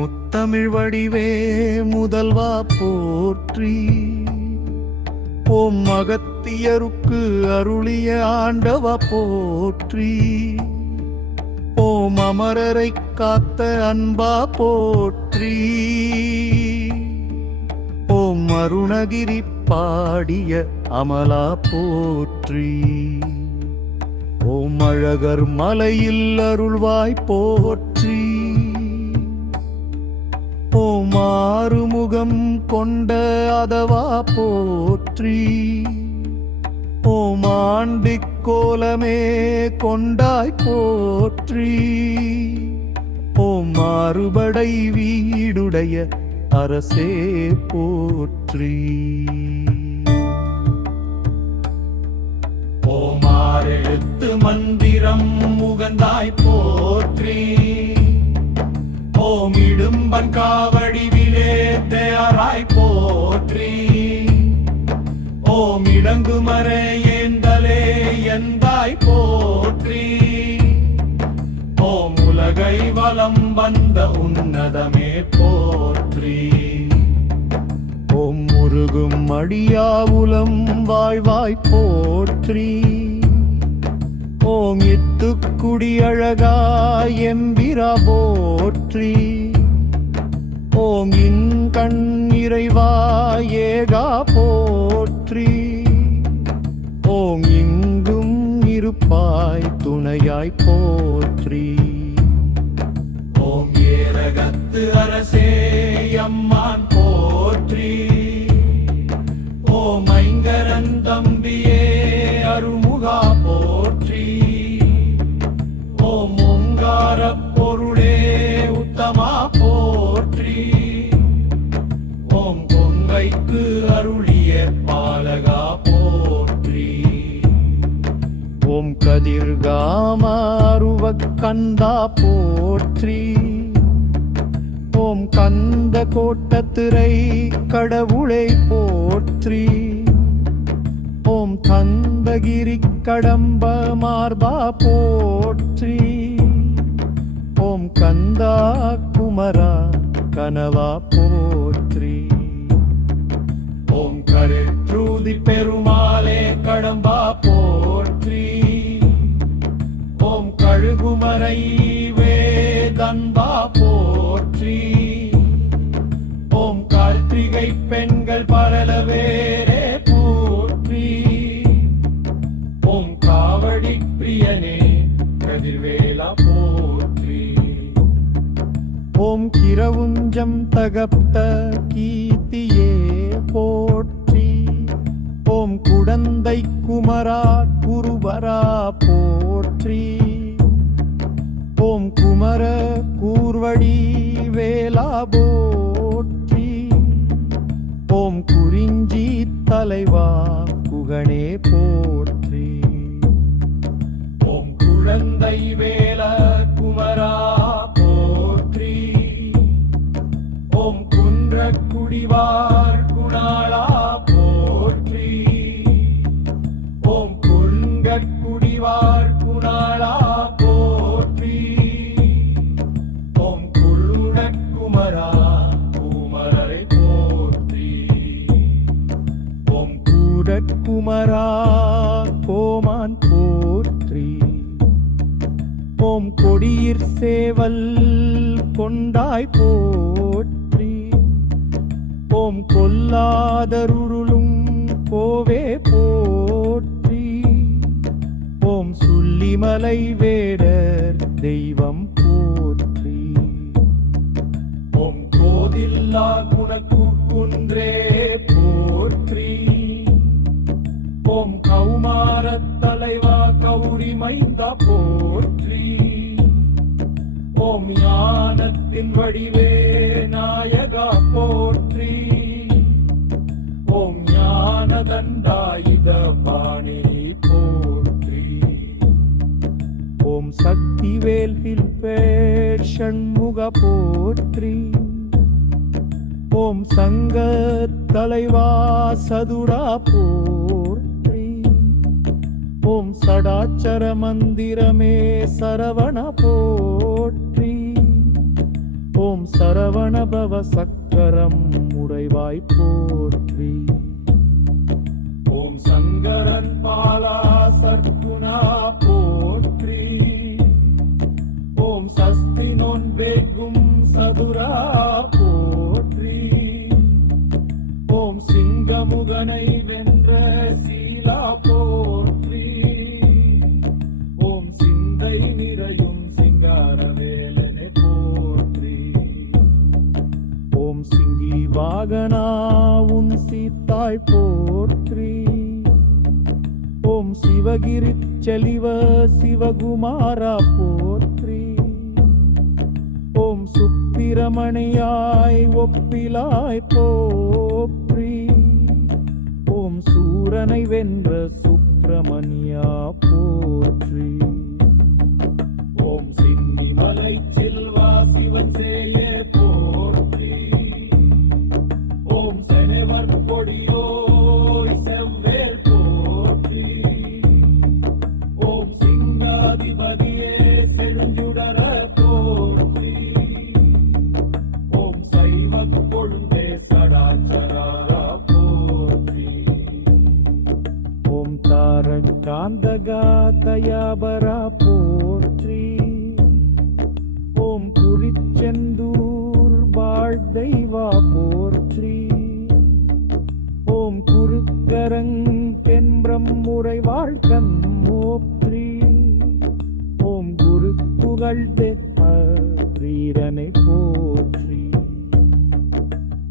முத்தமிழ் வடிவே முதல்வா போற்றி. ஓம் அருளிய ஆண்டவா போற்றி. ஓம் அமரரை காத்த அன்பா போற்றி. ஓம் அருணகிரி பாடிய அமலா போற்றி. ஓம் அழகர் மலையில் அருள்வாய் போற்றி. மாறுமுகம் கொண்ட அதவா போற்றி. ஓம் கோலமே கொண்டாய் போற்றி. ஓ மாறுபடை வீடுடைய அரசே போற்றி. ஓமாரெழுத்து மந்திரம் முகந்தாய் போற்றி. போம் இடும்பன் காவடிவிலே தயாராய் போற்றி. ஓம் இடங்கு மறை ஏந்தலே எந்தாய் போற்றி. ஓம் உலகை வலம் வந்த உன்னதமே போற்றி. ஓம் முருகும் அடியாவுலம் வாழ்வாய் போற்றி. ஓம் இத்துக்குடி அழகாய் எம்பிரா போற்றி. ஓம் இன்கண் இறைவா ஏகா போற்றி. ஓம் இங்கும் இருப்பாய் துணையாய் போற்றி. ஓம் ஏரகத்து அரசே அம்மான் ஓம் கந்தா போற்றி. ஓம் கந்த கோட்டத்திரை கடவுளை போற்றி. ஓம் கந்தகிரி கடம்ப மார்பா போற்றி. ஓம் கந்தா குமரா கனவா போற்றி. ஓம் கரு பெருமாளே கடம் கிரவுஞ்சம் கீர்த்தியே போற்றி. ஓம் குடந்தை குமரா குருவரா போற்றி. ஓம் குமர கூர்வழி வேலா போற்றி. ஓம் குறிஞ்சி தலைவா குகனே போற்றி. ஓம் குழந்தை வேல குமரா கோமான் போற்றி. ஓம் கொடியிற் சேவல் கொண்டாய் போற்றி. ஓம் கொல்லாதருளும் கோவே போற்றி. ஓம் சுள்ளிமலை வேடர் தெய்வம் போற்றி. ஓம் கோதில்லா குணக்கு குன்றே ஓம் கௌமார தலைவா கௌரி மைந்தா போற்றி. ஓம் ஞானத்தின் வடிவே நாயகா போற்றி. ஓம் ஞான தண்டாயுத பாணி போற்றி. ஓம் சக்தி வேல்வில் பேர் ஷண்முக போற்றி. ஓம் சங்க தலைவா சதுரா போ ஓம் மந்திரமே சரவண போற்றி. ஓம் சரவணபவ சக்கரம் முறைவாய் போற்றி. ஓம் சங்கரன் பாலா சற்குணா போற்றி. ஓம் சஸ்தி நொன் வேட்கும் சதுரா போற்றி. ஓம் சிங்கமுகனை சீத்தாய் போற்றி. ஓம் சிவகிரி செலிவ சிவகுமாரா போற்றி. ஓம் சுப்பிரமணியாய் ஒப்பிலாய் போற்றி. ஓம் சூரனை வென்ற சுப்பிரமணியா போற்றி. ஓம் சிந்திமலை செல்வா சிவன் சேய ஓம் தாரகாந்தகா போற்றி. ஓம் குறிச்செந்தூர் வாழ் தெய்வா போற்றி. ஓம் குருக்கரங் குருக்கரங்கென்றம் முறை வாழ்க்கன் போற்றி. ஓம் குரு புகழ் வீரனை போற்றி.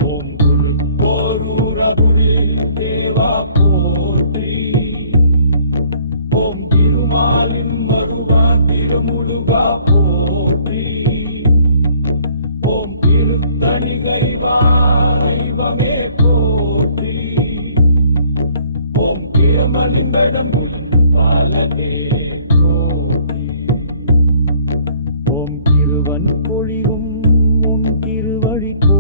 ஓம் குரு போரூரகுரில் ஓம் கிரமலிங்கடம் பாலகே ஓம் திருவன் பொழிவும் உன் திருவழி போ